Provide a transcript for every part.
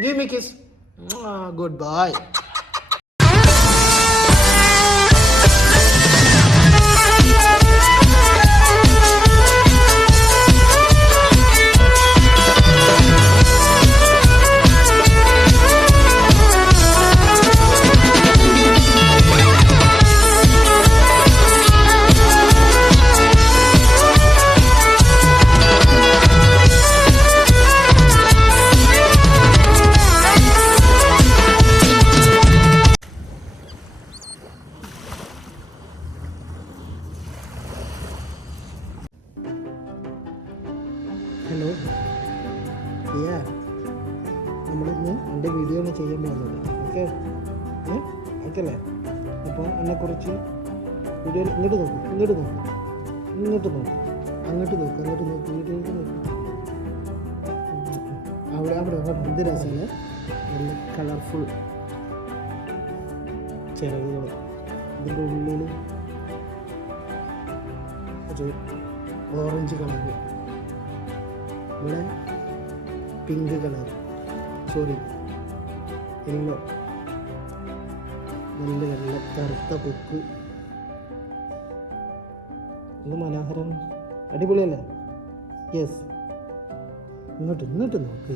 Give me kiss. Good boy. Hello നമ്മളിന്ന് എൻ്റെ video ആണ് ചെയ്യാൻ പോകുന്നത്. ഓക്കെ ഓക്കെ അല്ലേ? അപ്പോൾ എന്നെക്കുറിച്ച് വീഡിയോ ഇങ്ങോട്ട് നോക്കും അങ്ങോട്ട് നോക്കും വീഡിയോയിലേക്ക് നോക്കും. അവിടെ എന്ത് രസമാണ്. നല്ല കളർഫുൾ ചിറകുകൾ. ഇതിൻ്റെ ഉള്ളിൽ ഒരു ഓറഞ്ച് കളർ, ഇവിടെ പിങ്ക് കളർ, യെല്ലോ, നല്ല വെള്ള കറുത്ത കൊക്ക്. ഇത് മനോഹരം, അടിപൊളിയല്ലേ? യെസ്. ഇങ്ങോട്ട് നോക്ക്.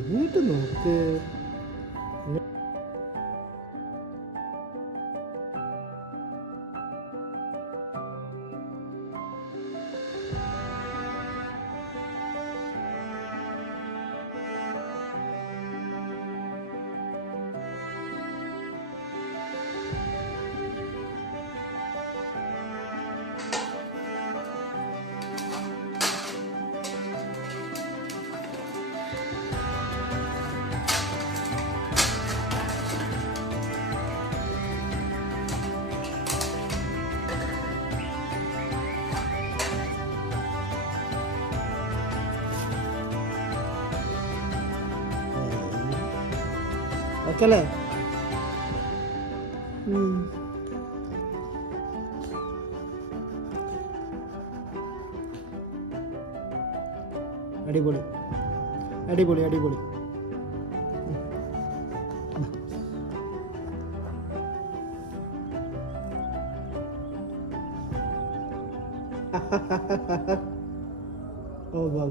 ഓക്കെ അല്ലേ? അടിപൊളി. ഓ വാ.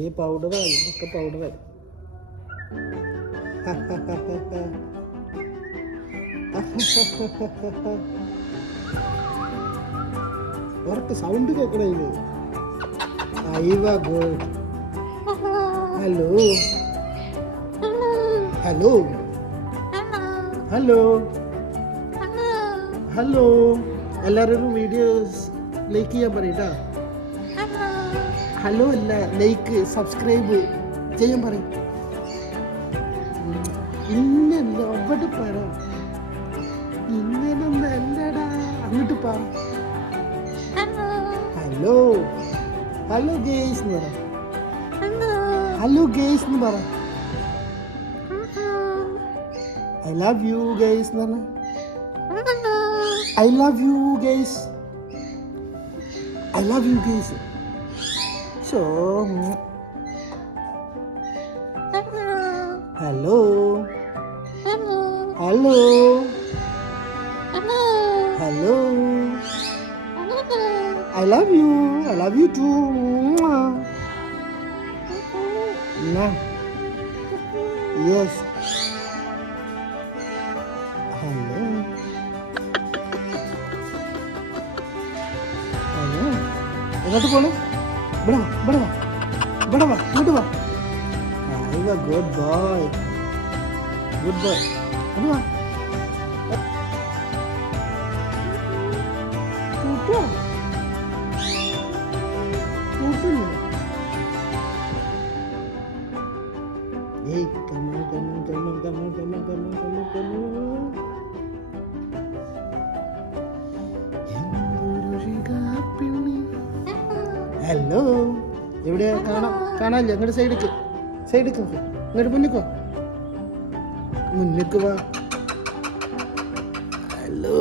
ഈ പൗഡറായി, ഒക്കെ പൗഡറായി. ഉറപ്പ് സൗണ്ട് കേൾക്കണ ഇത്. ഗുഡ്. ഹലോ എല്ലാവരും വീഡിയോസ് ലൈക്ക് ചെയ്യാൻ പറയട്ടാ. ഹലോ അല്ല, ലൈക്ക് സബ്സ്ക്രൈബ് ചെയ്യാൻ പറയും. ഇന്നല്ല അവിടെ പറ, ഇന്നലൊന്നും അല്ലടാ, അങ്ങോട്ട് പറ. ഹലോ ഗേയ്സ് എന്ന് പറ. ഐ ലവ് യു ഗേയ്സ് എന്ന് പറഞ്ഞ. I love you guys. So, hello. I love you too. Nah. Yes. Hello. എങ്ങോട്ട് പോണു? ഇവിടെ വാ. Good boy. Hey, come on. Hello, എവിടെ കാണാനില്ല? ഇങ്ങോട്ട് സൈഡിക്ക് ഇങ്ങോട്ട് മുന്നിക്ക് വാ. ഹലോ.